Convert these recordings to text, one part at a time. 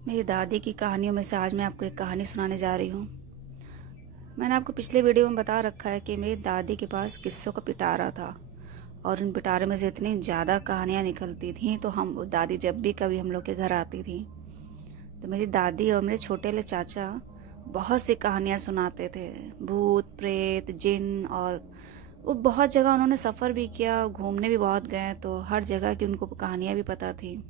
मेरी दादी की कहानियों में से आज मैं आपको एक कहानी सुनाने जा रही हूँ। मैंने आपको पिछले वीडियो में बता रखा है कि मेरी दादी के पास किस्सों का पिटारा था और उन पिटारे में से इतनी ज़्यादा कहानियाँ निकलती थीं। तो हम दादी जब भी कभी हम लोग के घर आती थी तो मेरी दादी और मेरे छोटे वाले चाचा बहुत सी कहानियाँ सुनाते थे। भूत प्रेत जिन, और वो बहुत जगह उन्होंने सफ़र भी किया, घूमने भी बहुत गए, तो हर जगह की उनको कहानियाँ भी पता थी।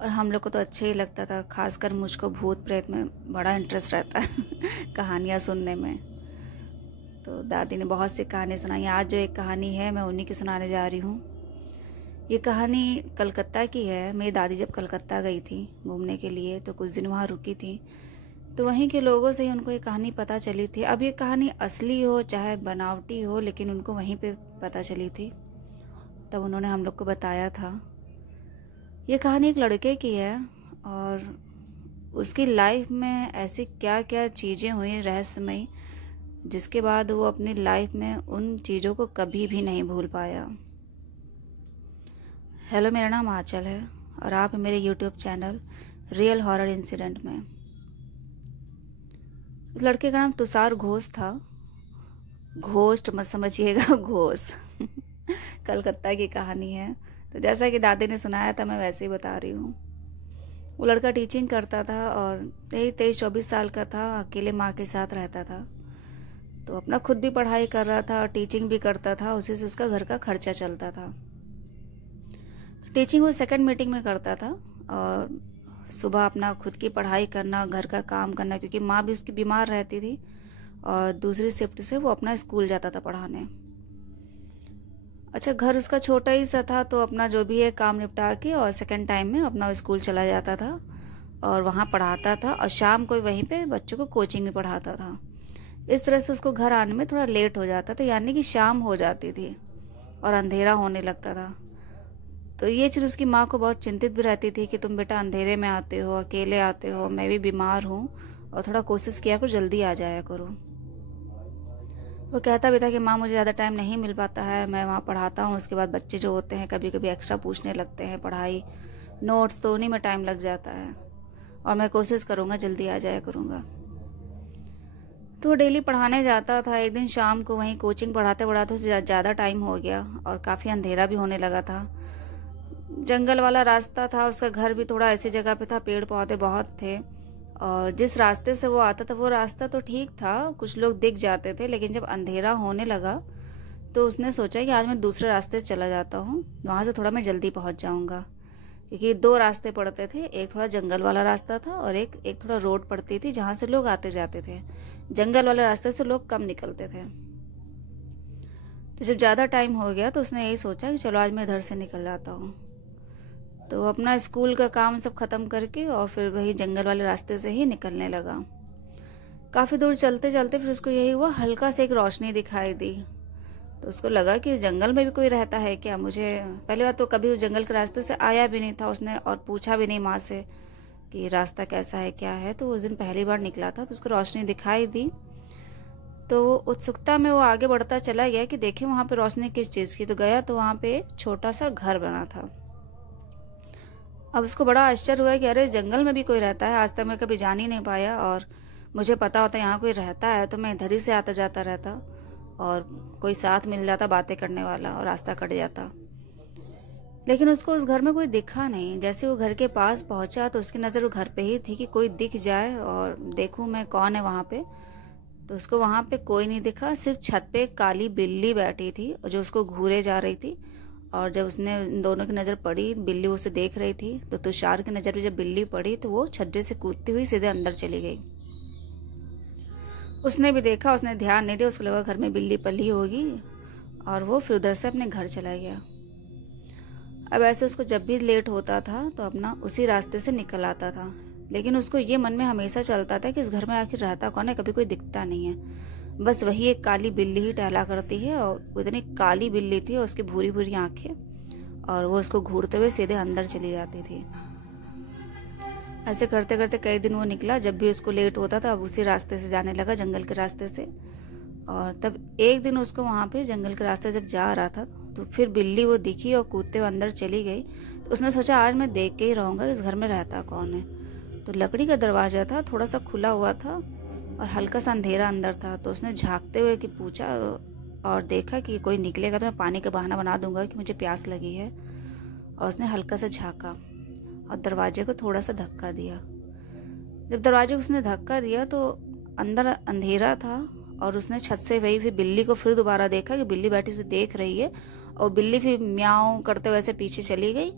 और हम लोग को तो अच्छा ही लगता था, खासकर मुझको भूत प्रेत में बड़ा इंटरेस्ट रहता है कहानियाँ सुनने में। तो दादी ने बहुत सी कहानी सुनाई। आज जो एक कहानी है मैं उन्हीं की सुनाने जा रही हूँ। ये कहानी कलकत्ता की है। मेरी दादी जब कलकत्ता गई थी घूमने के लिए तो कुछ दिन वहाँ रुकी थी, तो वहीं के लोगों से ही उनको ये कहानी पता चली थी। अब ये कहानी असली हो चाहे बनावटी हो, लेकिन उनको वहीं पे पता चली थी, तब उन्होंने हम लोग को बताया था। ये कहानी एक लड़के की है और उसकी लाइफ में ऐसी क्या क्या चीज़ें हुई रहस्यमयी, जिसके बाद वो अपनी लाइफ में उन चीज़ों को कभी भी नहीं भूल पाया। हेलो, मेरा नाम आंचल है और आप मेरे YouTube channel real horror incident में। इस लड़के का नाम तुषार घोष था। घोस्ट मत समझिएगा, घोष कलकत्ता की कहानी है। तो जैसा कि दादी ने सुनाया था मैं वैसे ही बता रही हूँ। वो लड़का टीचिंग करता था और 23-24 साल का था, अकेले माँ के साथ रहता था। तो अपना खुद भी पढ़ाई कर रहा था और टीचिंग भी करता था, उसी से उसका घर का खर्चा चलता था। तो टीचिंग वो सेकंड मीटिंग में करता था और सुबह अपना खुद की पढ़ाई करना, घर का काम करना, क्योंकि माँ भी उसकी बीमार रहती थी, और दूसरी शिफ्ट से वो अपना स्कूल जाता था पढ़ाने। अच्छा, घर उसका छोटा ही सा था, तो अपना जो भी है काम निपटा के और सेकंड टाइम में अपना स्कूल चला जाता था और वहाँ पढ़ाता था, और शाम को वहीं पे बच्चों को कोचिंग भी पढ़ाता था। इस तरह से उसको घर आने में थोड़ा लेट हो जाता था, यानी कि शाम हो जाती थी और अंधेरा होने लगता था। तो ये चीज़ उसकी माँ को बहुत चिंतित भी रहती थी कि तुम बेटा अंधेरे में आते हो, अकेले आते हो, मैं भी बीमार हूँ, और थोड़ा कोशिश किया करो जल्दी आ जाया करो। वो कहता भी था कि माँ मुझे ज़्यादा टाइम नहीं मिल पाता है, मैं वहाँ पढ़ाता हूँ, उसके बाद बच्चे जो होते हैं कभी कभी एक्स्ट्रा पूछने लगते हैं पढ़ाई नोट्स, तो उन्हीं में टाइम लग जाता है, और मैं कोशिश करूँगा जल्दी आ जाया करूँगा। तो वो डेली पढ़ाने जाता था। एक दिन शाम को वहीं कोचिंग पढ़ाते पढ़ाते ज़्यादा टाइम हो गया और काफ़ी अंधेरा भी होने लगा था। जंगल वाला रास्ता था, उसका घर भी थोड़ा ऐसी जगह पे था, पेड़ पौधे बहुत थे, और जिस रास्ते से वो आता था वो रास्ता तो ठीक था, कुछ लोग दिख जाते थे, लेकिन जब अंधेरा होने लगा तो उसने सोचा कि आज मैं दूसरे रास्ते से चला जाता हूँ, वहाँ से थोड़ा मैं जल्दी पहुँच जाऊँगा। क्योंकि दो रास्ते पड़ते थे, एक थोड़ा जंगल वाला रास्ता था और एक थोड़ा रोड पड़ती थी जहाँ से लोग आते जाते थे। जंगल वाले रास्ते से लोग कम निकलते थे। तो जब ज़्यादा टाइम हो गया तो उसने यही सोचा कि चलो आज मैं इधर से निकल जाता हूँ। तो अपना स्कूल का काम सब ख़त्म करके और फिर वही जंगल वाले रास्ते से ही निकलने लगा। काफ़ी दूर चलते चलते फिर उसको यही हुआ, हल्का से एक रोशनी दिखाई दी। तो उसको लगा कि इस जंगल में भी कोई रहता है क्या। मुझे पहली बात तो कभी उस जंगल के रास्ते से आया भी नहीं था उसने, और पूछा भी नहीं माँ से कि रास्ता कैसा है क्या है। तो उस दिन पहली बार निकला था तो उसको रोशनी दिखाई दी। तो उत्सुकता में वो आगे बढ़ता चला गया कि देखे वहाँ पे रोशनी किस चीज़ की। तो गया तो वहाँ पे एक छोटा सा घर बना था। अब उसको बड़ा आश्चर्य हुआ कि अरे जंगल में भी कोई रहता है, आज तक मैं कभी जान ही नहीं पाया, और मुझे पता होता यहाँ कोई रहता है तो मैं इधर ही से आता जाता रहता और कोई साथ मिल जाता बातें करने वाला और रास्ता कट जाता। लेकिन उसको उस घर में कोई दिखा नहीं। जैसे वो घर के पास पहुंचा तो उसकी नज़र वो घर पे ही थी कि कोई दिख जाए और देखूं मैं कौन है वहाँ पे। तो उसको वहाँ पे कोई नहीं दिखा, सिर्फ छत पे काली बिल्ली बैठी थी जो उसको घूरे जा रही थी। और जब उसने इन दोनों की नज़र पड़ी, बिल्ली उसे देख रही थी, तो तुषार की नज़र भी जब बिल्ली पड़ी तो वो छज्जे से कूदती हुई सीधे अंदर चली गई। उसने भी देखा, उसने ध्यान नहीं दिया, उसको लगा घर में बिल्ली पली होगी, और वो फिर उधर से अपने घर चला गया। अब ऐसे उसको जब भी लेट होता था तो अपना उसी रास्ते से निकल आता था, लेकिन उसको ये मन में हमेशा चलता था कि इस घर में आखिर रहता कौन है, कभी कोई दिखता नहीं है, बस वही एक काली बिल्ली ही टहला करती है। और वो इतनी काली बिल्ली थी और उसकी भूरी भूरी आंखें, और वो उसको घूरते हुए सीधे अंदर चली जाती थी। ऐसे करते करते कई दिन वो निकला, जब भी उसको लेट होता था अब उसी रास्ते से जाने लगा, जंगल के रास्ते से। और तब एक दिन उसको वहाँ पे जंगल के रास्ते जब जा रहा था तो फिर बिल्ली वो दिखी और कूदते हुए अंदर चली गई। तो उसने सोचा आज मैं देख के ही रहूँगा इस घर में रहता कौन है। तो लकड़ी का दरवाज़ा था, थोड़ा सा खुला हुआ था और हल्का सा अंधेरा अंदर था। तो उसने झाँकते हुए कि पूछा और देखा कि कोई निकलेगा तो मैं पानी का बहाना बना दूंगा कि मुझे प्यास लगी है। और उसने हल्का सा झाँका और दरवाजे को थोड़ा सा धक्का दिया। जब दरवाजे को उसने धक्का दिया तो अंदर अंधेरा था और उसने छत से वही फिर बिल्ली को फिर दोबारा देखा कि बिल्ली बैठी उसे देख रही है। और बिल्ली फिर म्याऊं करते हुए ऐसे पीछे चली गई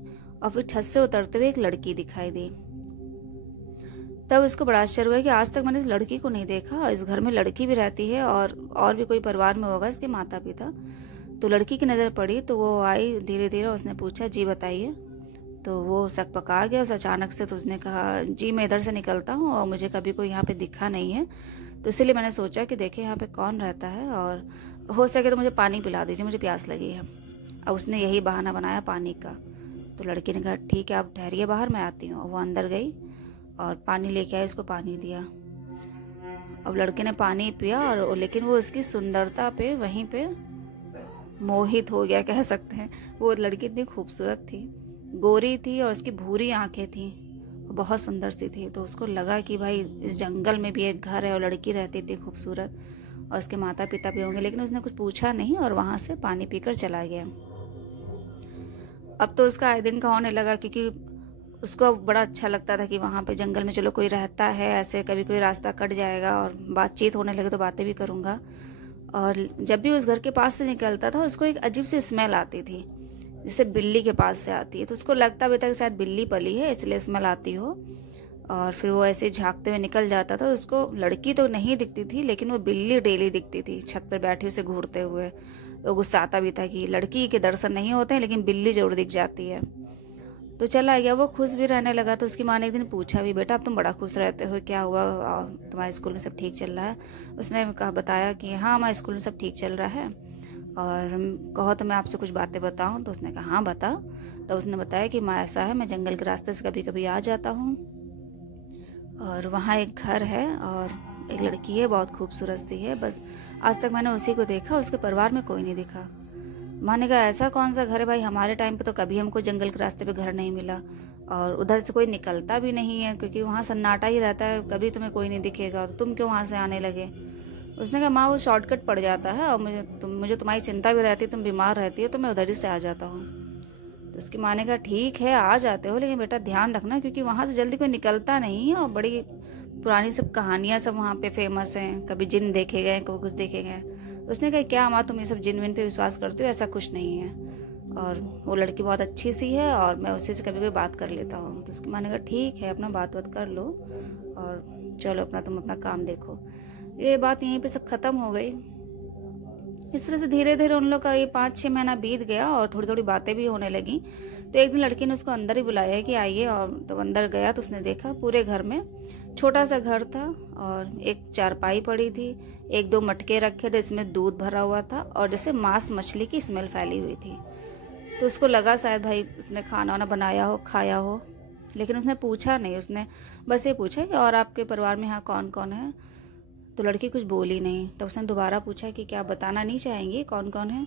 और फिर छत से उतरते हुए एक लड़की दिखाई दी। तब उसको बड़ा आश्चर्य हुआ कि आज तक मैंने इस लड़की को नहीं देखा, इस घर में लड़की भी रहती है और भी कोई परिवार में होगा इसके माता पिता। तो लड़की की नज़र पड़ी तो वो आई धीरे धीरे, उसने पूछा जी बताइए। तो वो सकपका गया उस अचानक से। तो उसने कहा जी मैं इधर से निकलता हूँ और मुझे कभी कोई यहाँ पे दिखा नहीं है, तो इसीलिए मैंने सोचा कि देखे यहाँ पे कौन रहता है और हो सके तो मुझे पानी पिला दीजिए, मुझे प्यास लगी है। अब उसने यही बहाना बनाया पानी का। तो लड़की ने कहा ठीक है आप ठहरिए बाहर, मैं आती हूँ। वो अंदर गई और पानी लेके आई, उसको पानी दिया। अब लड़के ने पानी पिया और लेकिन वो उसकी सुंदरता पे वहीं पे मोहित हो गया कह सकते हैं। वो लड़की इतनी खूबसूरत थी, गोरी थी और उसकी भूरी आंखें थी, बहुत सुंदर सी थी। तो उसको लगा कि भाई इस जंगल में भी एक घर है और लड़की रहती इतनी खूबसूरत और उसके माता पिता भी होंगे। लेकिन उसने कुछ पूछा नहीं और वहाँ से पानी पीकर चला गया। अब तो उसका आए दिन का होने लगा क्योंकि उसको बड़ा अच्छा लगता था कि वहाँ पे जंगल में चलो कोई रहता है, ऐसे कभी कोई रास्ता कट जाएगा और बातचीत होने लगे तो बातें भी करूँगा। और जब भी उस घर के पास से निकलता था उसको एक अजीब सी स्मेल आती थी, जैसे बिल्ली के पास से आती है। तो उसको लगता भी था कि शायद बिल्ली पली है इसलिए स्मेल आती हो। और फिर वो ऐसे झाँकते हुए निकल जाता था। उसको लड़की तो नहीं दिखती थी लेकिन वो बिल्ली डेली दिखती थी छत पर बैठी उसे घूरते हुए। तो गुस्साता भी था कि लड़की के दर्शन नहीं होते हैं लेकिन बिल्ली जरूर दिख जाती है। तो चला गया, वो खुश भी रहने लगा। तो उसकी माँ ने एक दिन पूछा भी बेटा अब तुम बड़ा खुश रहते हो, क्या हुआ, तुम्हारे स्कूल में सब ठीक चल रहा है? उसने कहा बताया कि हाँ हमारे स्कूल में सब ठीक चल रहा है और कहो तो मैं आपसे कुछ बातें बताऊं। तो उसने कहा हाँ बता। तो उसने बताया कि माँ ऐसा है मैं जंगल के रास्ते से कभी कभी आ जाता हूँ और वहाँ एक घर है और एक लड़की है बहुत खूबसूरत सी है, बस आज तक मैंने उसी को देखा, उसके परिवार में कोई नहीं दिखा। माँ ने कहा ऐसा कौन सा घर है भाई, हमारे टाइम पे तो कभी हमको जंगल के रास्ते पे घर नहीं मिला और उधर से कोई निकलता भी नहीं है क्योंकि वहाँ सन्नाटा ही रहता है, कभी तुम्हें कोई नहीं दिखेगा और तुम क्यों वहाँ से आने लगे? उसने कहा माँ वो शॉर्टकट पड़ जाता है और मुझे तुम्हारी चिंता भी रहती है, तुम बीमार रहती हो तो मैं उधर ही से आ जाता हूँ। तो उसकी माँ ने कहा ठीक है आ जाते हो लेकिन बेटा ध्यान रखना क्योंकि वहाँ से जल्दी कोई निकलता नहीं है और बड़ी पुरानी सब कहानियाँ सब वहाँ पे फेमस हैं, कभी जिन देखे गए कभी कुछ देखे गए। उसने कहा क्या माँ तुम ये सब जिन विन पे विश्वास करते हो, ऐसा कुछ नहीं है और वो लड़की बहुत अच्छी सी है और मैं उसी से कभी कभी बात कर लेता हूँ। तो उसकी माँ ने कहा ठीक है अपना बात कर लो और चलो तुम अपना काम देखो। ये बात यहीं पे सब खत्म हो गई। इस तरह से धीरे धीरे उन लोग का ये 5-6 महीना बीत गया और थोड़ी थोड़ी बातें भी होने लगी। तो एक दिन लड़की ने उसको अंदर ही बुलाया कि आइए, और तो अंदर गया तो उसने देखा पूरे घर में छोटा सा घर था और एक चारपाई पड़ी थी, 1-2 मटके रखे थे, इसमें दूध भरा हुआ था और जैसे मांस मछली की स्मेल फैली हुई थी। तो उसको लगा शायद भाई उसने खाना वाना बनाया हो खाया हो, लेकिन उसने पूछा नहीं। उसने बस ये पूछा कि और आपके परिवार में यहाँ कौन कौन है? तो लड़की कुछ बोली नहीं। तो उसने दोबारा पूछा कि क्या बताना नहीं चाहेंगी कौन कौन है?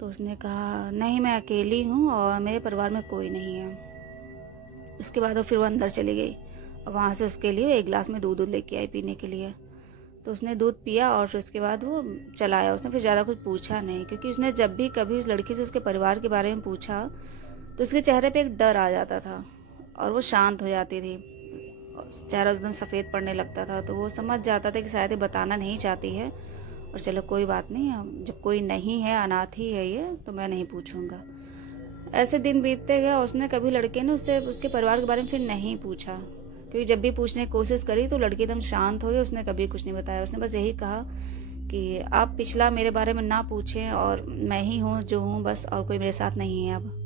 तो उसने कहा नहीं मैं अकेली हूँ और मेरे परिवार में कोई नहीं है। उसके बाद फिर वो अंदर चली गई और वहाँ से उसके लिए 1 गिलास में दूध लेके आई पीने के लिए। तो उसने दूध पिया और फिर उसके बाद वो चला आया। उसने फिर ज़्यादा कुछ पूछा नहीं क्योंकि उसने जब भी कभी उस लड़की से उसके परिवार के बारे में पूछा तो उसके चेहरे पे एक डर आ जाता था और वो शांत हो जाती थी, चेहरा एकदम सफ़ेद पड़ने लगता था। तो वो समझ जाता था कि शायद ये बताना नहीं चाहती है और चलो कोई बात नहीं, जब कोई नहीं है अनाथ ही है ये तो मैं नहीं पूछूंगा। ऐसे दिन बीतते गए। उसने कभी लड़के ने उससे उसके परिवार के बारे में फिर नहीं पूछा क्योंकि जब भी पूछने की कोशिश करी तो लड़की एकदम शांत हो गई। उसने कभी कुछ नहीं बताया। उसने बस यही कहा कि आप पिछला मेरे बारे में ना पूछें और मैं ही हूँ जो हूँ बस, और कोई मेरे साथ नहीं है। अब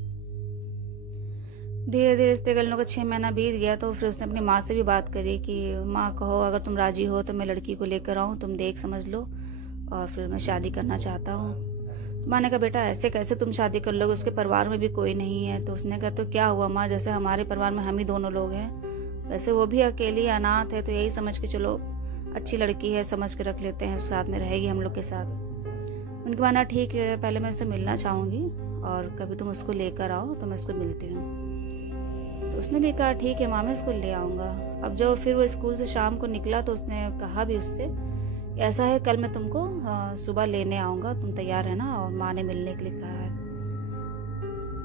धीरे धीरे रिश्ते गलने को 6 महीना बीत गया। तो फिर उसने अपनी माँ से भी बात करी कि माँ कहो अगर तुम राजी हो तो मैं लड़की को लेकर आऊँ, तुम देख समझ लो और फिर मैं शादी करना चाहता हूँ। तो माँ ने कहा बेटा ऐसे कैसे तुम शादी कर लोगे, उसके परिवार में भी कोई नहीं है। तो उसने कहा तो क्या हुआ माँ, जैसे हमारे परिवार में हम ही दोनों लोग हैं वैसे वो भी अकेली अनाथ है, तो यही समझ के चलो अच्छी लड़की है समझ के रख लेते हैं, साथ में रहेगी हम लोग के साथ। उनकी माना ठीक है पहले मैं उससे मिलना चाहूँगी और कभी तुम उसको लेकर आओ तो मैं उसको मिलती हूँ। तो उसने भी कहा ठीक है माँ, मैं उसको ले आऊँगा। अब जब फिर वो स्कूल से शाम को निकला तो उसने कहा भी उससे, ऐसा है कल मैं तुमको सुबह लेने आऊँगा, तुम तैयार है ना, और माँ ने मिलने के लिए कहा है।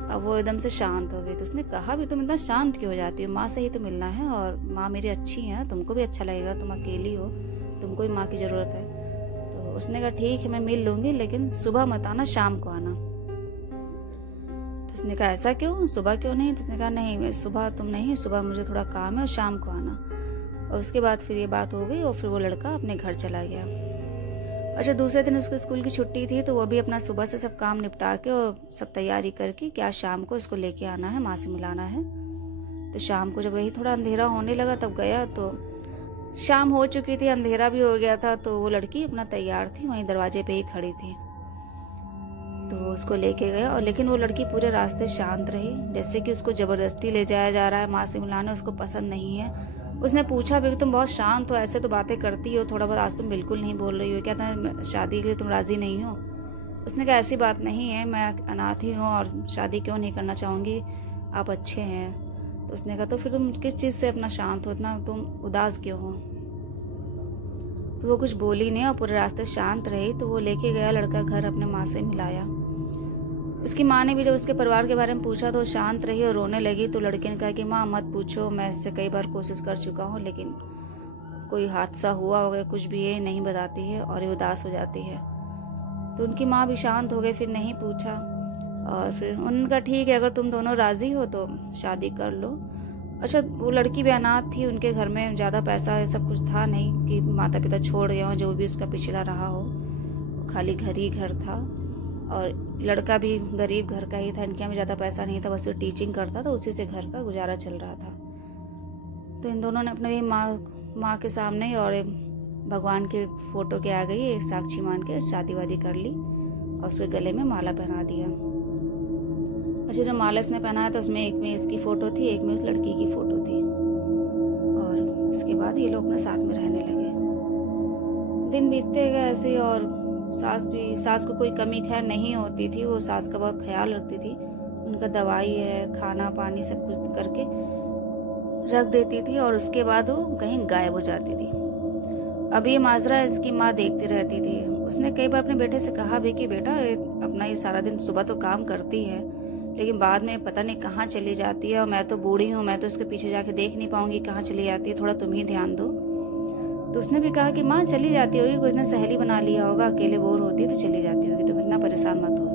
अब वो एकदम से शांत हो गई। तो उसने कहा भी तुम इतना शांत क्यों हो जाती हो, माँ से ही तो मिलना है, और माँ मेरी अच्छी है, तुमको भी अच्छा लगेगा, तुम अकेली हो, तुमको भी माँ की ज़रूरत है। तो उसने कहा ठीक है मैं मिल लूँगी, लेकिन सुबह मत आना, शाम को आना। तो उसने कहा ऐसा क्यों, सुबह क्यों नहीं? तो उसने कहा नहीं, मैं सुबह तुम नहीं, सुबह मुझे थोड़ा काम है और शाम को आना। और उसके बाद फिर ये बात हो गई और फिर वो लड़का अपने घर चला गया। अच्छा, दूसरे दिन उसके स्कूल की छुट्टी थी तो वो भी अपना सुबह से सब काम निपटा के और सब तैयारी करके क्या शाम को इसको लेके आना है, माँ से मिलाना है। तो शाम को जब वही थोड़ा अंधेरा होने लगा तब गया, तो शाम हो चुकी थी, अंधेरा भी हो गया था। तो वो लड़की अपना तैयार थी, वहीं दरवाजे पे ही खड़ी थी। तो उसको लेके गया, और लेकिन वो लड़की पूरे रास्ते शांत रही, जैसे कि उसको ज़बरदस्ती ले जाया जा रहा है माँ से मिलाने, उसको पसंद नहीं है। उसने पूछा भी कि तुम बहुत शांत हो, ऐसे तो बातें करती हो थोड़ा बहुत, आज तुम बिल्कुल नहीं बोल रही हो, क्या तुम शादी के लिए तुम राज़ी नहीं हो? उसने कहा ऐसी बात नहीं है, मैं अनाथ ही हूँ और शादी क्यों नहीं करना चाहूँगी, आप अच्छे हैं। तो उसने कहा तो फिर तुम किस चीज़ से अपना शांत हो, इतना तुम उदास क्यों हो? तो वो कुछ बोली नहीं और पूरे रास्ते शांत रही। तो वो लेके गया लड़का घर, अपने माँ से मिलाया। उसकी माँ ने भी जब उसके परिवार के बारे में पूछा तो वो शांत रही और रोने लगी। तो लड़के ने कहा कि माँ मत पूछो, मैं इससे कई बार कोशिश कर चुका हूँ, लेकिन कोई हादसा हुआ होगा, कुछ भी ये नहीं बताती है और ये उदास हो जाती है। तो उनकी माँ भी शांत हो गई, फिर नहीं पूछा। और फिर उनका ठीक है, अगर तुम दोनों राज़ी हो तो शादी कर लो। अच्छा, वो लड़की भी अनाथ थी, उनके घर में ज़्यादा पैसा सब कुछ था नहीं कि माता पिता छोड़ गए हों, जो भी उसका पिछला रहा हो, खाली घर ही घर था। और लड़का भी गरीब घर का ही था, इनके यहाँ भी ज़्यादा पैसा नहीं था, बस वो टीचिंग करता था, उसी से घर का गुजारा चल रहा था। तो इन दोनों ने अपने माँ के सामने और भगवान के फोटो के आ गई एक साक्षी मान के शादी वादी कर ली और उसके गले में माला पहना दिया। अच्छा, जो माला इसने पहनाया था उसमें एक में इसकी फ़ोटो थी, एक में उस लड़की की फ़ोटो थी। और उसके बाद ये लोग अपने साथ में रहने लगे। दिन बीतते गए ऐसे, और सास को कोई कमी खैर नहीं होती थी, वो सास का बहुत ख्याल रखती थी, उनका दवाई है, खाना पानी सब कुछ करके रख देती थी, और उसके बाद वो कहीं गायब हो जाती थी। अब ये माजरा इसकी माँ देखती रहती थी। उसने कई बार अपने बेटे से कहा भी कि बेटा अपना ये सारा दिन सुबह तो काम करती है, लेकिन बाद में पता नहीं कहाँ चली जाती है, और मैं तो बूढ़ी हूँ, मैं तो उसके पीछे जाके देख नहीं पाऊंगी कहाँ चली जाती है, थोड़ा तुम ही ध्यान दो। तो उसने भी कहा कि माँ चली जाती होगी, कुछ ने सहेली बना लिया होगा, अकेले बोर होती है तो चली जाती होगी, तुम इतना परेशान मत हो।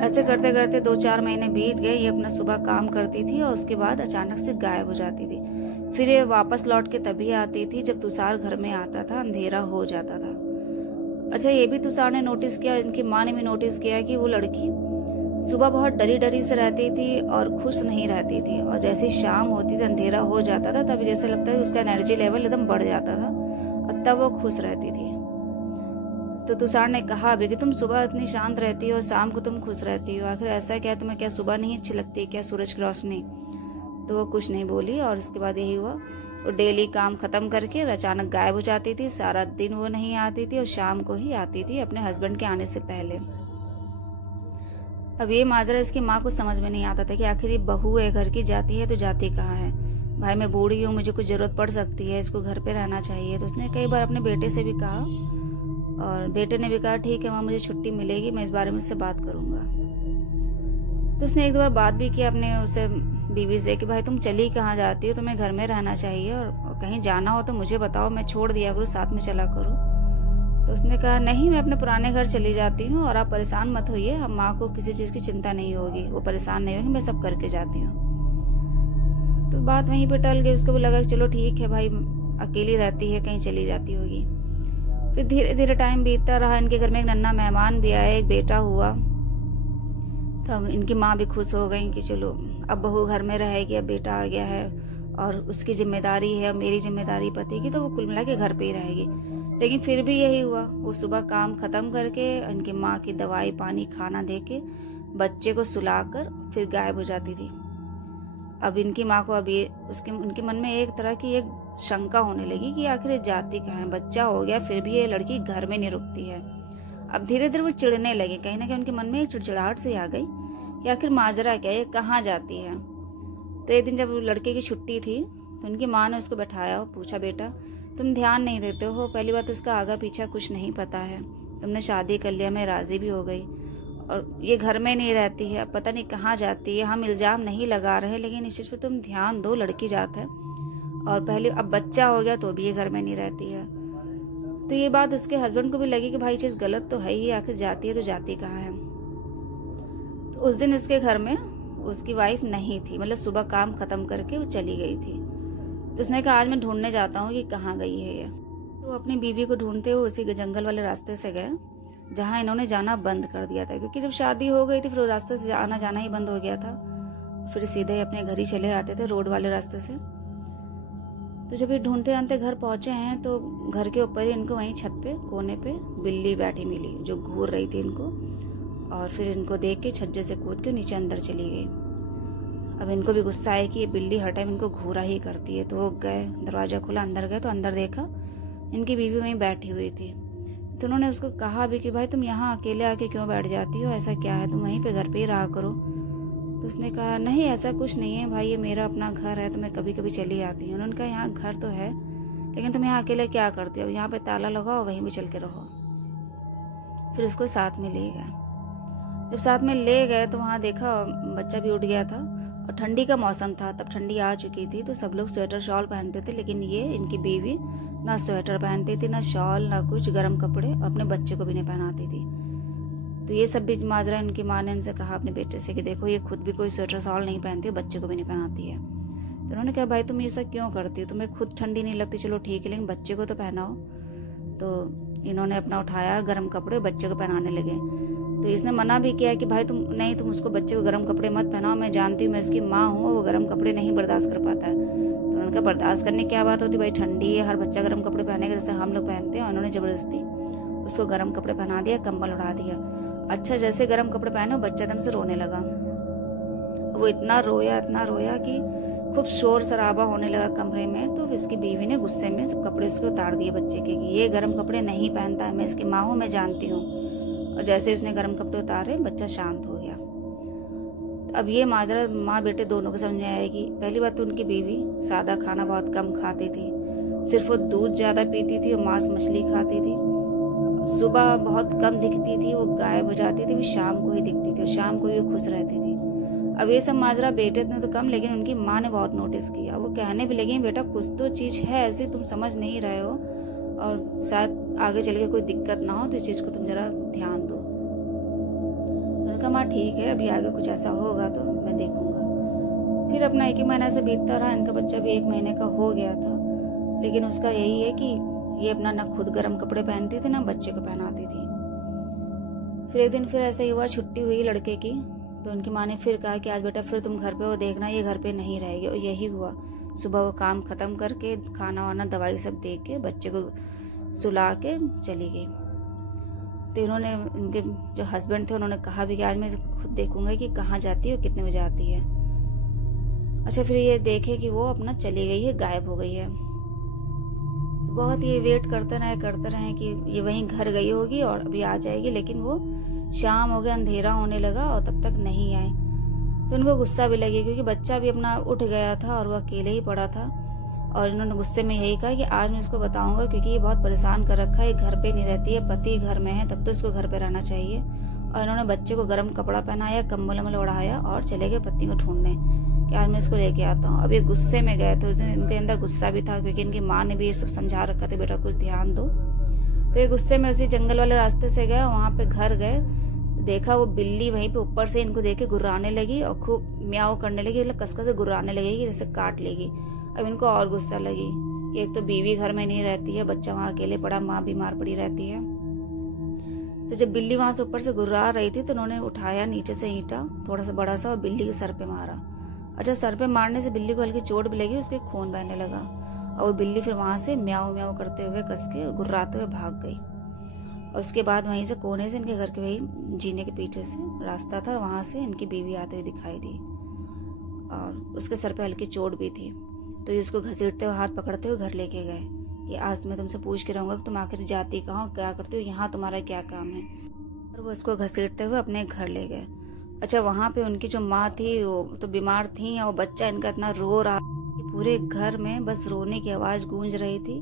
ऐसे करते करते 2-4 महीने बीत गए। ये अपना सुबह काम करती थी और उसके बाद अचानक से गायब हो जाती थी। फिर ये वापस लौट के तभी आती थी जब तुषार घर में आता था, अंधेरा हो जाता था। अच्छा, ये भी तुषार ने नोटिस किया, इनकी माँ ने भी नोटिस किया कि वो लड़की सुबह बहुत डरी डरी से रहती थी और खुश नहीं रहती थी, और जैसे शाम होती थी, अंधेरा हो जाता था, तभी जैसे लगता है उसका एनर्जी लेवल एकदम बढ़ जाता था और तब वो खुश रहती थी। तो तुषार ने कहा अभी कि तुम सुबह इतनी शांत रहती हो, शाम को तुम खुश रहती हो, आखिर ऐसा क्या, तुम्हें क्या सुबह नहीं अच्छी लगती है क्या, सूरज की रोशनी? तो वो कुछ नहीं बोली। और उसके बाद यही हुआ, वो डेली काम खत्म करके अचानक गायब हो जाती थी। सारा दिन वो नहीं आती थी और शाम को ही आती थी अपने हस्बैंड के आने से पहले। अब ये माजरा इसकी माँ को समझ में नहीं आता था कि आखिर ये बहू है, घर की जाती है तो जाती कहाँ है। भाई मैं बूढ़ी हूँ, मुझे कुछ ज़रूरत पड़ सकती है, इसको घर पे रहना चाहिए। तो उसने कई बार अपने बेटे से भी कहा, और बेटे ने भी कहा ठीक है माँ, मुझे छुट्टी मिलेगी, मैं इस बारे में उससे बात करूँगा। तो उसने 1-2 बार बात भी की अपने उसे बीवी से कि भाई तुम चली कहाँ जाती हो, तुम्हें घर में रहना चाहिए, और कहीं जाना हो तो मुझे बताओ, मैं छोड़ दिया करूँ, साथ में चला करूँ। तो उसने कहा नहीं, मैं अपने पुराने घर चली जाती हूँ और आप परेशान मत होइए, हम माँ को किसी चीज़ की चिंता नहीं होगी, वो परेशान नहीं होगी, मैं सब करके जाती हूँ। तो बात वहीं पे टल गई। उसको भी लगा कि चलो ठीक है भाई, अकेली रहती है, कहीं चली जाती होगी। फिर धीरे धीरे टाइम बीतता रहा। इनके घर में एक नन्हा मेहमान भी आया, एक बेटा हुआ। तब इनकी माँ भी खुश हो गई कि चलो अब बहू घर में रहेगी, अब बेटा आ गया है और उसकी जिम्मेदारी है, और मेरी जिम्मेदारी पति की, तो वो कुल मिला के घर पे ही रहेगी। लेकिन फिर भी यही हुआ, वो सुबह काम खत्म करके इनकी माँ की दवाई पानी खाना दे के बच्चे को सुलाकर फिर गायब हो जाती थी। अब इनकी माँ को अब ये उनके मन में एक तरह की एक शंका होने लगी कि आखिर ये जाती कहाँ है, बच्चा हो गया फिर भी ये लड़की घर में नहीं रुकती है। अब धीरे धीरे वो चिढ़ने लगे, कहीं ना कहीं उनके मन में एक चिड़चिड़ाहट सी आ गई कि आखिर माजरा क्या है, कहाँ जाती है। तो एक दिन जब लड़के की छुट्टी थी तो उनकी माँ ने उसको बैठाया और पूछा, बेटा तुम ध्यान नहीं देते हो, पहली बात उसका आगा पीछा कुछ नहीं पता है, तुमने शादी कर लिया, मैं राज़ी भी हो गई, और ये घर में नहीं रहती है, अब पता नहीं कहाँ जाती है। हम इल्ज़ाम नहीं लगा रहे, लेकिन इस चीज़ पर तुम ध्यान दो, लड़की जात है, और पहले अब बच्चा हो गया तो भी ये घर में नहीं रहती है। तो ये बात उसके हस्बैंड को भी लगी कि भाई चीज़ गलत तो है ही, आखिर जाती है तो जाती कहाँ है। तो उस दिन उसके घर में उसकी वाइफ नहीं थी, मतलब सुबह काम ख़त्म करके वो चली गई थी। तो उसने कहा आज मैं ढूंढने जाता हूँ कि कहाँ गई है ये। तो अपनी बीवी को ढूंढते हुए उसी जंगल वाले रास्ते से गए जहाँ इन्होंने जाना बंद कर दिया था, क्योंकि जब शादी हो गई थी फिर वो रास्ते से आना जाना ही बंद हो गया था, फिर सीधे अपने घर ही चले आते थे रोड वाले रास्ते से। तो जब ये ढूंढते ढूंढते घर पहुंचे हैं तो घर के ऊपर ही इनको वहीं छत पे कोने पे बिल्ली बैठी मिली जो घूर रही थी इनको, और फिर इनको देख के छज्जे से कूद के नीचे अंदर चली गई। अब इनको भी गुस्सा आया कि ये बिल्ली हर टाइम इनको घूरा ही करती है, तो वो गए, दरवाज़ा खुला, अंदर गए तो अंदर देखा इनकी बीवी वहीं बैठी हुई थी। तो उन्होंने उसको कहा भी कि भाई तुम यहाँ अकेले आके क्यों बैठ जाती हो, ऐसा क्या है, तुम वहीं पे घर पे ही रहा करो। तो उसने कहा नहीं ऐसा कुछ नहीं है भाई, ये मेरा अपना घर है, तो मैं कभी कभी चली आती हूँ। उन्होंने कहा यहाँ घर तो है, लेकिन तुम यहाँ अकेले क्या करती हो, यहाँ पे ताला लगाओ, वहीं भी चल के रहो। फिर उसको साथ में ले गए। जब साथ में ले गए तो वहाँ देखा बच्चा भी उठ गया था और ठंडी का मौसम था, तब ठंडी आ चुकी थी, तो सब लोग स्वेटर शॉल पहनते थे, लेकिन ये इनकी बीवी ना स्वेटर पहनती थी, ना शॉल, ना कुछ गर्म कपड़े, और अपने बच्चे को भी नहीं पहनाती थी। तो ये सब भी माजरा इनकी माँ ने इनसे कहा अपने बेटे से कि देखो ये खुद भी कोई स्वेटर शॉल नहीं पहनती, बच्चे को भी नहीं पहनाती है। तो उन्होंने कहा भाई तुम ये सब क्यों करती हो, तुम्हें खुद ठंडी नहीं लगती, चलो ठीक है, लेकिन बच्चे को तो पहनाओ। तो इन्होंने अपना उठाया गर्म कपड़े, बच्चे को पहनाने लगे। तो इसने मना भी किया कि भाई तुम उसको बच्चे को गर्म कपड़े मत पहनाओ, मैं जानती हूँ, मैं उसकी माँ हूँ, वो गर्म कपड़े नहीं बर्दाश्त कर पाता है। तो उन्होंने कहा बर्दाश्त करने की क्या बात होती, भाई ठंडी है, हर बच्चा गर्म कपड़े पहनेगा जैसे हम लोग पहनते हैं। और उन्होंने ज़बरदस्ती उसको गर्म कपड़े पहना दिया, कंबल उड़ा दिया। अच्छा जैसे गर्म कपड़े पहने वो बच्चा एकदम से रोने लगा। वो इतना रोया कि खूब शोर शराबा होने लगा कमरे में। तो इसकी बीवी ने गुस्से में सब कपड़े उसके उतार दिए बच्चे के, कि ये गर्म कपड़े नहीं पहनता है, मैं इसकी माँ हूँ, मैं जानती हूँ। और जैसे उसने गर्म कपड़े उतारे बच्चा शांत हो गया। तो अब ये माजरा माँ बेटे दोनों को समझ में आएगी। पहली बात तो उनकी बीवी सादा खाना बहुत कम खाती थी, सिर्फ वो दूध ज़्यादा पीती थी और मांस मछली खाती थी। सुबह बहुत कम दिखती थी, वो गायब हो जाती थी, वो शाम को ही दिखती थी और शाम को ही वो खुश रहती थी। अब ये सब माजरा बेटे ने तो कम, लेकिन उनकी माँ ने बहुत नोटिस किया। वो कहने भी लगी बेटा कुछ तो चीज़ है ऐसी तुम समझ नहीं रहे हो, और शायद आगे चल के कोई दिक्कत ना हो, तो इस चीज़ को तुम जरा ध्यान दो। उन्होंने कहा माँ ठीक है, अभी आगे कुछ ऐसा होगा तो मैं देखूंगा। फिर अपना 1 महीना से बीतता रहा, इनका बच्चा भी 1 महीने का हो गया था, लेकिन उसका यही है कि ये अपना ना खुद गर्म कपड़े पहनती थी ना बच्चे को पहनाती थी। फिर एक दिन फिर ऐसे ही हुआ, छुट्टी हुई लड़के की, तो उनकी माँ ने फिर कहा कि आज बेटा फिर तुम घर पे हो, देखना ये घर पे नहीं रहेगी। और यही हुआ, सुबह वो काम ख़त्म करके खाना वाना दवाई सब दे के बच्चे को सुला के चली गई। तो इन्होंने उनके जो हस्बैंड थे उन्होंने कहा भी कि आज मैं खुद देखूंगा कि कहाँ जाती है और कितने बजे आती है। अच्छा फिर ये देखे कि वो अपना चली गई है, गायब हो गई है। बहुत ये वेट करते रहे कि ये वहीं घर गई होगी और अभी आ जाएगी, लेकिन वो शाम हो गया, अंधेरा होने लगा और तब तक नहीं आए। तो उनको गुस्सा भी लगे क्योंकि बच्चा भी अपना उठ गया था और वो अकेले ही पड़ा था। और इन्होंने गुस्से में यही कहा कि आज मैं इसको बताऊंगा, क्योंकि ये बहुत परेशान कर रखा है, ये घर पे नहीं रहती है, पति घर में है, तब तो इसको घर पे रहना चाहिए। और इन्होंने बच्चे को गर्म कपड़ा पहनाया, कंबल वम्बल ओढ़ाया और चले गए पति को ढूंढने कि आज मैं इसको लेके आता हूँ। अब ये गुस्से में गए थे, उस दिन इनके अंदर गुस्सा भी था क्योंकि इनकी माँ ने भी ये सब समझा रखा था बेटा कुछ ध्यान दो। तो ये गुस्से में उसी जंगल वाले रास्ते से गए, वहाँ पे घर गए, देखा वो बिल्ली वहीं पे ऊपर से इनको देख के गुर्राने लगी और खूब म्याऊ करने लगी, मतलब कसकर से गुर्राने लगेगी जैसे काट लेगी। अब इनको और गुस्सा लगी कि एक तो बीवी घर में नहीं रहती है, बच्चा वहाँ अकेले पड़ा, माँ बीमार पड़ी रहती है। तो जब बिल्ली वहां से ऊपर से गुर्रा रही थी तो उन्होंने उठाया नीचे से ईंटा थोड़ा सा बड़ा सा और बिल्ली के सर पे मारा। अच्छा सर पे मारने से बिल्ली को हल्की चोट भी लगी, उसके खून बहने लगा और वो बिल्ली फिर वहां से म्याऊ म्याऊ करते हुए कस के गुर्राते हुए भाग गई। और उसके बाद वहीं से कोने से इनके घर के वही जीने के पीछे से रास्ता था, वहां से इनकी बीवी आते हुए दिखाई दी और उसके सर पे हल्की चोट भी थी। तो ये उसको घसीटते हुए हाथ पकड़ते हुए घर लेके गए कि आज मैं तुमसे पूछ के रहूँगा कि तुम आखिर जाती कहाँ हो, क्या करती हो, यहाँ तुम्हारा क्या काम है। और वो उसको घसीटते हुए अपने घर ले गए। अच्छा, वहाँ पे उनकी जो माँ थी वो तो बीमार थी, और बच्चा इनका इतना रो रहा कि पूरे घर में बस रोने की आवाज़ गूंज रही थी।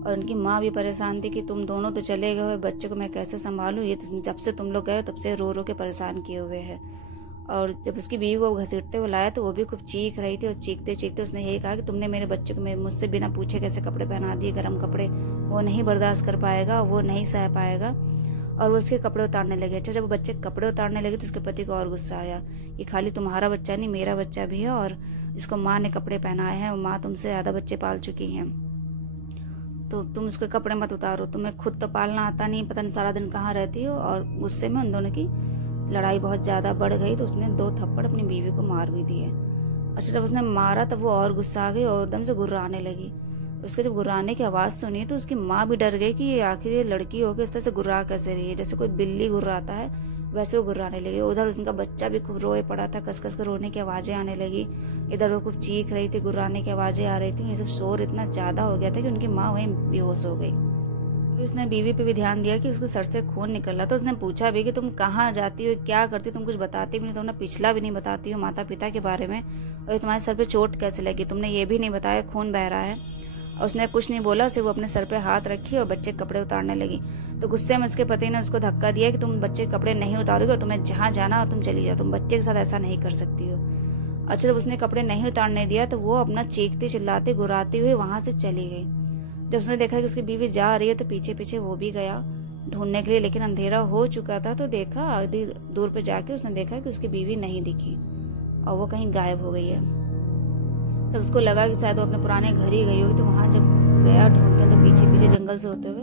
और उनकी माँ भी परेशान थी कि तुम दोनों तो चले गए हो, बच्चे को मैं कैसे संभालूं, ये जब से तुम लोग गए तब से रो रो के परेशान किए हुए हैं। और जब उसकी बीवी को घसीटते हुए लाया तो वो भी खूब चीख रही थी, और चीखते चीखते उसने यही कहा कि तुमने मेरे बच्चे को मुझसे बिना पूछे कैसे कपड़े पहना दिए, गर्म कपड़े, वो नहीं बर्दाश्त कर पाएगा, वो नहीं सह पाएगा। और वो उसके कपड़े उतारने लगे। अच्छा, जब बच्चे कपड़े उतारने लगे तो उसके पति को और गुस्सा आया, ये खाली तुम्हारा बच्चा नहीं, मेरा बच्चा भी है, और इसको माँ ने कपड़े पहनाए हैं, और माँ तुमसे ज़्यादा बच्चे पाल चुकी हैं, तो तुम उसके कपड़े मत उतारो, तुम्हें खुद तो पालना आता नहीं, पता नहीं सारा दिन कहाँ रहती हो। और गुस्से में उन दोनों की लड़ाई बहुत ज़्यादा बढ़ गई, तो उसने 2 थप्पड़ अपनी बीवी को मार भी दिए। अच्छा, जब उसने मारा तब वो और गुस्सा आ गई और एकदम से गुर्राने लगी। उसके जब गुर्राने की आवाज़ सुनी तो उसकी माँ भी डर गई कि आखिर ये लड़की होकर इस तरह से गुर्रा कैसे रही है, जैसे कोई बिल्ली गुर्राता है वैसे वो गुर्राने लगी। उधर उसका बच्चा भी खूब रोए पड़ा था, कस कस कर रोने की आवाज़ें आने लगी। इधर वो खूब चीख रही थी, गुर्राने की आवाज़ें आ रही थी। ये सब शोर इतना ज़्यादा हो गया था कि उनकी माँ वहीं बेहोश हो गई। फिर उसने बीवी पे भी ध्यान दिया कि उसके सर से खून निकल रहा था। उसने पूछा भी कि तुम कहाँ जाती हो, क्या करती हो, तुम कुछ बताती भी नहीं, तुम अपना पिछला भी नहीं बताती हो माता पिता के बारे में, और तुम्हारे सर पे चोट कैसे लगी, तुमने ये भी नहीं बताया खून बह रहा है। और उसने कुछ नहीं बोला, सिर्फ वो अपने सर पे हाथ रखी और बच्चे कपड़े उतारने लगी। तो गुस्से में उसके पति ने उसको धक्का दिया कि तुम बच्चे कपड़े नहीं उतारोगे, तुम्हें जहाँ जाना हो तुम चली जाओ, तुम बच्चे के साथ ऐसा नहीं कर सकती हो। अच्छा, जब उसने कपड़े नहीं उतारने दिया तो वो अपना चीखते चिल्लाते गुर्राते हुए वहां से चली गई। जब उसने देखा कि उसकी बीवी जा रही है तो पीछे पीछे वो भी गया ढूंढने के लिए, लेकिन अंधेरा हो चुका था। तो देखा आधी दूर पे जाके उसने देखा कि उसकी बीवी नहीं दिखी और वो कहीं गायब हो गई है। तब उसको लगा कि शायद वो अपने पुराने घर ही गई होगी। तो वहां जब गया ढूंढते तो पीछे पीछे जंगल से होते हुए,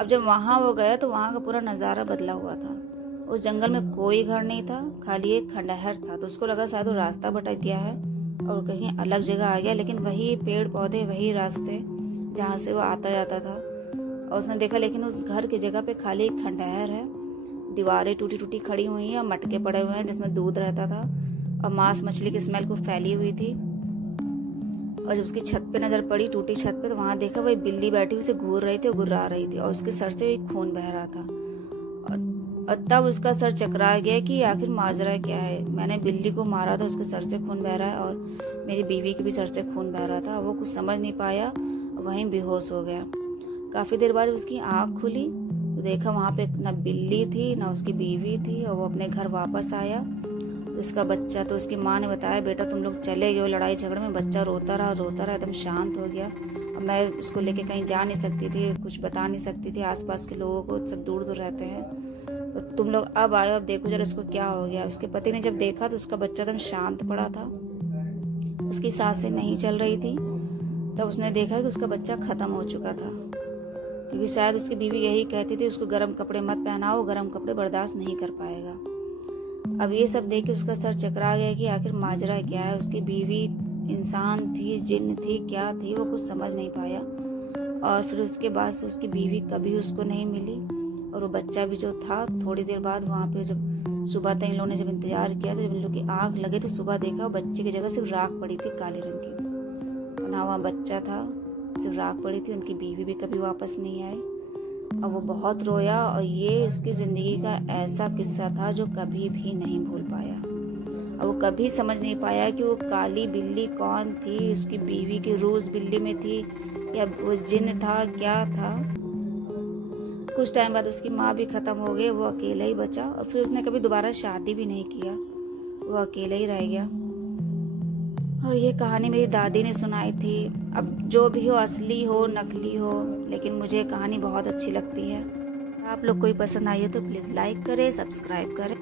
अब जब वहां वो गया तो वहां का पूरा नजारा बदला हुआ था। उस जंगल में कोई घर नहीं था, खाली एक खंडहर था। तो उसको लगा शायद वो रास्ता भटक गया है और कहीं अलग जगह आ गया, लेकिन वही पेड़ पौधे, वही रास्ते जहाँ से वो आता जाता था। और उसने देखा लेकिन उस घर की जगह पे खाली एक खंडहर है, दीवारें टूटी टूटी खड़ी हुई हैं, मटके पड़े हुए हैं जिसमें दूध रहता था, और मांस मछली की स्मेल को फैली हुई थी। और जब उसकी छत पे नजर पड़ी, टूटी छत पे, तो वहां देखा वही बिल्ली बैठी उसे घूर रही थी और गुर्रा रही थी, और उसके सर से खून बह रहा था। और तब उसका सर चकरा गया कि आखिर माजरा क्या है, मैंने बिल्ली को मारा था, उसके सर से खून बह रहा है, और मेरी बीवी के भी सर से खून बह रहा था। वो कुछ समझ नहीं पाया, वहीं बेहोश हो गया। काफी देर बाद उसकी आंख खुली तो देखा वहां पे न बिल्ली थी न उसकी बीवी थी, और वो अपने घर वापस आया। उसका बच्चा, तो उसकी माँ ने बताया, बेटा तुम लोग चले गए लड़ाई झगड़े में, बच्चा रोता रहा एकदम शांत हो गया। अब मैं उसको लेके कहीं जा नहीं सकती थी, कुछ बता नहीं सकती थी, आसपास के लोगों को, सब दूर दूर रहते हैं, तो तुम लोग अब आए, अब देखो जरा उसको क्या हो गया। उसके पति ने जब देखा तो उसका बच्चा एकदम शांत पड़ा था, उसकी सांसें नहीं चल रही थी। तब उसने देखा कि उसका बच्चा खत्म हो चुका था, क्योंकि शायद उसकी बीवी यही कहती थी उसको गर्म कपड़े मत पहनाओ, गर्म कपड़े बर्दाश्त नहीं कर पाएगा। अब ये सब देख के उसका सर चकरा गया कि आखिर माजरा क्या है, उसकी बीवी इंसान थी, जिन्न थी, क्या थी, वो कुछ समझ नहीं पाया। और फिर उसके बाद से उसकी बीवी कभी उसको नहीं मिली, और वो बच्चा भी जो था, थोड़ी देर बाद वहाँ पे जब सुबह तक इन लोगों ने जब इंतजार किया तो जब इन लोग की आँख लगे तो सुबह देखा बच्चे की जगह सिर्फ राख पड़ी थी काले रंग की, ना वहाँ बच्चा था, सिर्फ राख पड़ी थी। उनकी बीवी भी कभी वापस नहीं आई। अब वो बहुत रोया, और ये उसकी ज़िंदगी का ऐसा किस्सा था जो कभी भी नहीं भूल पाया। अब वो कभी समझ नहीं पाया कि वो काली बिल्ली कौन थी, उसकी बीवी की रूह उस बिल्ली में थी या वो जिन्न था, क्या था। कुछ टाइम बाद उसकी माँ भी खत्म हो गई, वो अकेला ही बचा, और फिर उसने कभी दोबारा शादी भी नहीं किया, वो अकेला ही रह गया। और ये कहानी मेरी दादी ने सुनाई थी। अब जो भी हो, असली हो नकली हो, लेकिन मुझे कहानी बहुत अच्छी लगती है। आप लोग को पसंद आई हो तो प्लीज़ लाइक करें, सब्सक्राइब करें।